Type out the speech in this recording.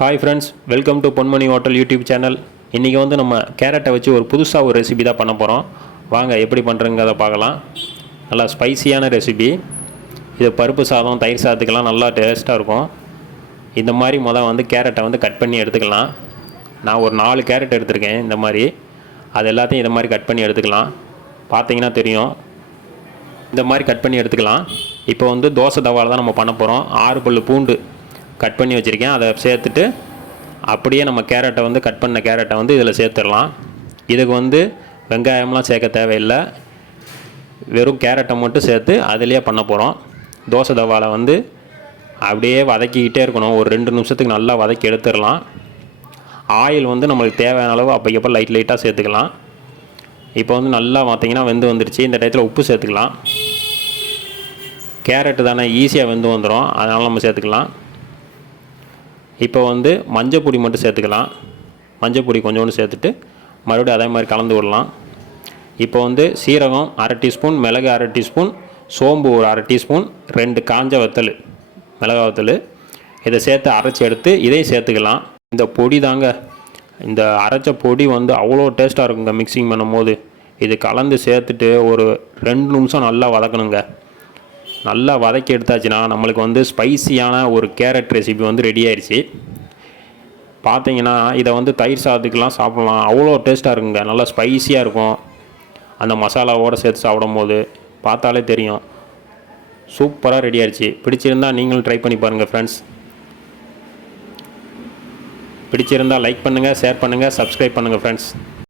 Hi friends, welcome to Ponmani hotel YouTube channel. இன்றைக்கி வந்து நம்ம கேரட்டை வச்சு ஒரு புதுசாக ஒரு ரெசிபி தான் பண்ண போகிறோம். வாங்க எப்படி பண்ணுறங்கிறத பார்க்கலாம். நல்லா ஸ்பைசியான ரெசிபி. இது பருப்பு சாதம், தயிர் சாதத்துக்கெல்லாம் நல்லா டேஸ்ட்டாக இருக்கும். இந்த மாதிரி வந்து கேரட்டை வந்து கட் பண்ணி எடுத்துக்கலாம். நான் ஒரு 4 கேரட் எடுத்திருக்கேன். இந்த மாதிரி அது எல்லாத்தையும் இந்த மாதிரி கட் பண்ணி எடுத்துக்கலாம். பார்த்தீங்கன்னா தெரியும். இந்த மாதிரி கட் பண்ணி எடுத்துக்கலாம். இப்போ வந்து தோசை தவாவில் தான் நம்ம பண்ண போகிறோம். 6 பல்லு பூண்டு கட் பண்ணி வச்சுருக்கேன். அதை சேர்த்துட்டு அப்படியே நம்ம கேரட்டை வந்து கட் பண்ண கேரட்டை வந்து இதில் சேர்த்துடலாம். இதுக்கு வந்து வெங்காயம்லாம் சேர்க்க தேவையில்லை. வெறும் கேரட்டை மட்டும் சேர்த்து அதிலே பண்ண போகிறோம். தோசை தவாவில் வந்து அப்படியே வதக்கிக்கிட்டே இருக்கணும். ஒரு 2 நிமிஷத்துக்கு நல்லா வதக்கி எடுத்துடலாம். ஆயில் வந்து நம்மளுக்கு தேவையான அளவு அப்போ லைட்டாக சேர்த்துக்கலாம். இப்போ வந்து நல்லா பார்த்திங்கன்னா வெந்து வந்துடுச்சு. இந்த டயத்தில் உப்பு சேர்த்துக்கலாம். கேரட்டு தானே ஈஸியாக வெந்து வந்துடும், அதனால் நம்ம சேர்த்துக்கலாம். இப்போ வந்து மஞ்சள் பொடி மட்டும் சேர்த்துக்கலாம். மஞ்சள் பொடி கொஞ்சோண்டு சேர்த்துட்டு மறுபடியும் அதே மாதிரி கலந்து விடலாம். இப்போ வந்து சீரகம் 1/2 டீஸ்பூன், மிளகு 1/2 டீஸ்பூன், சோம்பு ஒரு 1/2 டீஸ்பூன், 2 காஞ்ச வத்தல், மிளகா வத்தல், இதை சேர்த்து அரைச்சி எடுத்து இதையும் சேர்த்துக்கலாம். இந்த பொடி தாங்க, இந்த அரைச்ச பொடி வந்து அவ்வளோ டேஸ்ட்டாக இருக்குங்க மிக்சிங் பண்ணும்போது. இது கலந்து சேர்த்துட்டு ஒரு 2 நிமிஷம் நல்லா வதக்கணுங்க. நல்லா வதக்கி எடுத்தாச்சுன்னா நம்மளுக்கு வந்து ஸ்பைசியான ஒரு கேரட் ரெசிபி வந்து ரெடி ஆயிடுச்சு. பார்த்தீங்கன்னா இதை வந்து தயிர் சாதத்துக்கெலாம் சாப்பிட்லாம். அவ்வளோ டேஸ்ட்டாக இருக்குங்க. நல்லா ஸ்பைஸியாக இருக்கும். அந்த மசாலாவோடு சேர்த்து சாப்பிடும் போது பார்த்தாலே தெரியும். சூப்பராக ரெடி ஆயிடுச்சு. பிடிச்சிருந்தால் நீங்களும் ட்ரை பண்ணி பாருங்கள் ஃப்ரெண்ட்ஸ். பிடிச்சிருந்தால் லைக் பண்ணுங்கள், ஷேர் பண்ணுங்கள், சப்ஸ்கிரைப் பண்ணுங்கள் ஃப்ரெண்ட்ஸ்.